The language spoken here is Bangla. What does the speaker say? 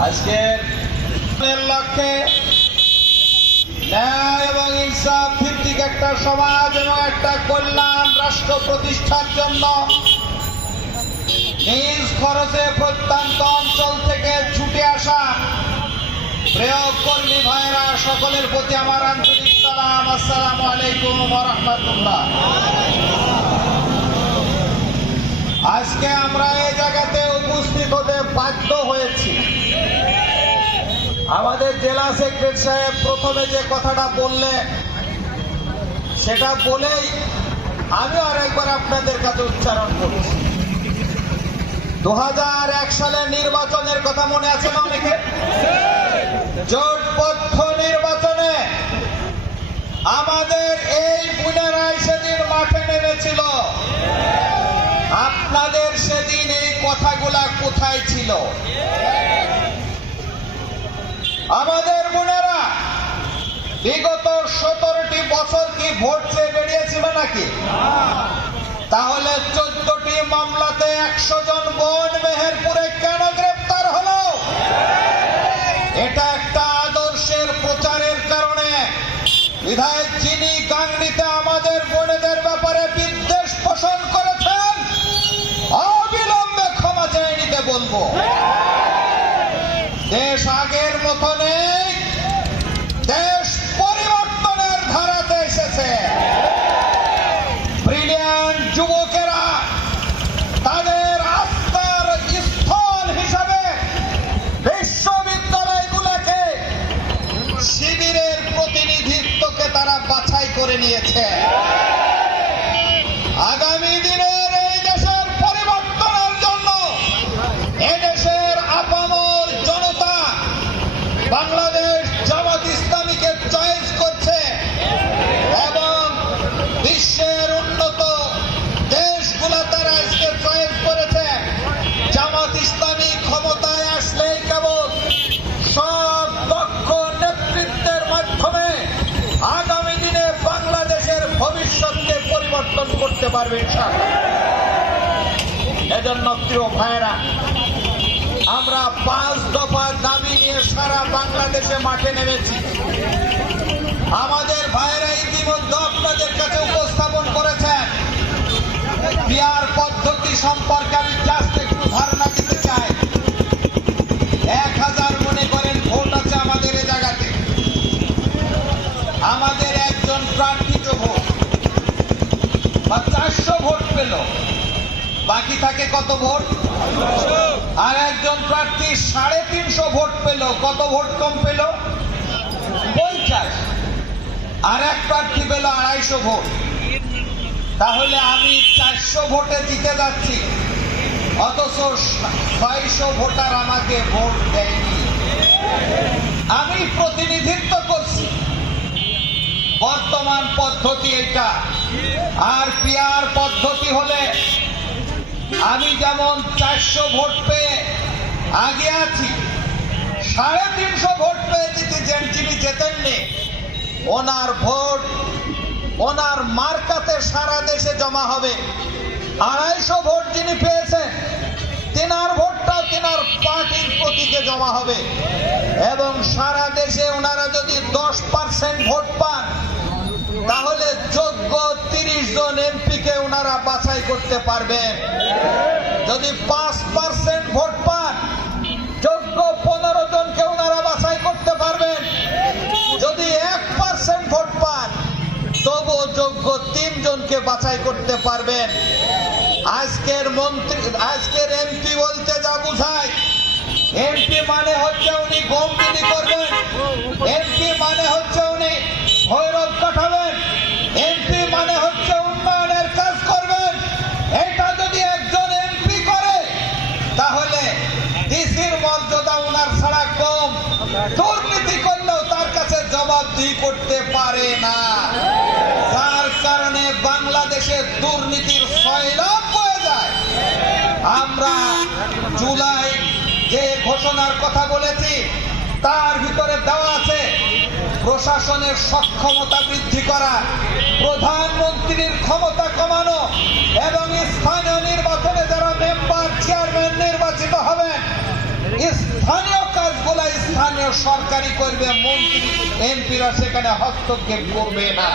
আজকে লক্ষ্যে ন্যায় এবং ইনসাফ ভিত্তিক একটা সমাজ এবং একটা কল্যাণ রাষ্ট্র প্রতিষ্ঠার জন্য নিজ খরচে প্রত্যন্ত অঞ্চল থেকে ছুটে আসা প্রয়োগ কর্মী ভাইরা সকলের প্রতি আমার আন্তরিক সালাম। আসসালামু আলাইকুম রহমতুল্লাহ। আজকে আমরা এই জায়গাতে উপস্থিত হতে বাধ্য আমাদের জেলা সেক্রেটারি সাহেব প্রথমে যে কথাটা বললে, সেটা বলেই আমি আরেকবার আপনাদের কাছে উচ্চারণ করছি। দু হাজার এক সালের নির্বাচনের কথা মনে আছে না অনেকে নির্বাচনে আমাদের এই পুনরায় সেদিন মাঠে নেমেছিল। আপনাদের সেদিন এই কথাগুলা কোথায় ছিল? আমাদের বোনেরা, বিগত সতেরোটি বছর কি ভোট চেয়ে বেরিয়েছিল নাকি? তাহলে চোদ্দটি মামলাতে একশো জন বোন মেহেরপুরে কেন গ্রেপ্তার হলো? এটা একটা আদর্শের প্রচারের কারণে। বিধায়ক যিনি গাঙ্গিতে আমাদের বোনেদের ব্যাপারে বিদ্বেষ পোষণ করেছেন, অবিলম্বে ক্ষমা চেয়ে নিতে বলব। দেশ তারা বাছাই করে নিয়েছে। করতে পারবে এজন্য প্রিয় ভাইরা আমরা পাঁচ দফা দাবি নিয়ে সারা বাংলাদেশে মাঠে নেমেছি। আমাদের ভাইরা ইতিমধ্যে আপনাদের কাছে উপস্থাপন করেছেন, বিয়ার পদ্ধতি সম্পর্কে আমি জাস্ট একটু ধারণা দিতে চাই এক হাজার মনে করেন ভোট আছে আমাদের এ জায়গাতে আমাদের একজন প্রার্থিত ভোট চারশো ভোট পেল। বাকি থাকে কত ভোট? আর একজন প্রার্থী সাড়ে তিনশো ভোট পেল। কত ভোট কম পেল? পঞ্চাশ। আর এক প্রার্থী পেল আড়াইশো ভোট। তাহলে আমি চারশো ভোটে জিতে যাচ্ছি। অথচ ছয়শো ভোটার আমাকে ভোট দেয়নি। আমি প্রতিনিধিত্ব করছি। বর্তমান পদ্ধতি এটা আর পিয়ার পদ্ধতি হলে আমি যেমন চারশো ভোট পেয়ে আগে আছি, সাড়ে তিনশো ভোট পেয়ে যে- যিনি জেতেননি, ওনার ভোট, ওনার মার্কাতে সারা দেশে জমা হবে। আড়াইশো ভোট যিনি পেয়েছেন, তেনার ভোটটাও তেনার পার্টির প্রতীকে জমা হবে। এবং সারা দেশে ওনারা যদি দশ পার্সেন্ট ভোট পান তাহলে যোগ্য তিরিশ জন এমপি কে ওনারা বাছাই করতে পারবেন যদি পাঁচ পার্সেন্ট ভোট পান, যোগ্য পনেরো জনকে ওনারা বাছাই করতে পারবেন। যদি এক পার্সেন্ট ভোট পান তবু যোগ্য তিনজনকে বাছাই করতে পারবেন। আজকের মন্ত্রী, আজকের এমপি বলতে যা বুঝায়, এমপি মানে হচ্ছে উনি গম বিলি করবেন। এমপি মানে হচ্ছে উনি ভৈরব কাটাবেন ডিসির মর্যাদা ওনার ছাড়া কম। দুর্নীতি করলেও তার কাছে জবাবদিহি করতে পারে না। যার কারণে বাংলাদেশে দুর্নীতির সয়লাভ হয়ে যায়। আমরা জুলাই যে ঘোষণার কথা বলেছি, তার ভিতরে দেওয়া আছে, প্রশাসনের সক্ষমতা বৃদ্ধি করা, প্রধানমন্ত্রীর ক্ষমতা কমানো, এবং স্থানীয় নির্বাচনে যারা মেম্বার চেয়ারম্যান সরকারি করবে মন্ত্রী এমপিরা সেখানে হস্তক্ষেপ করবে না।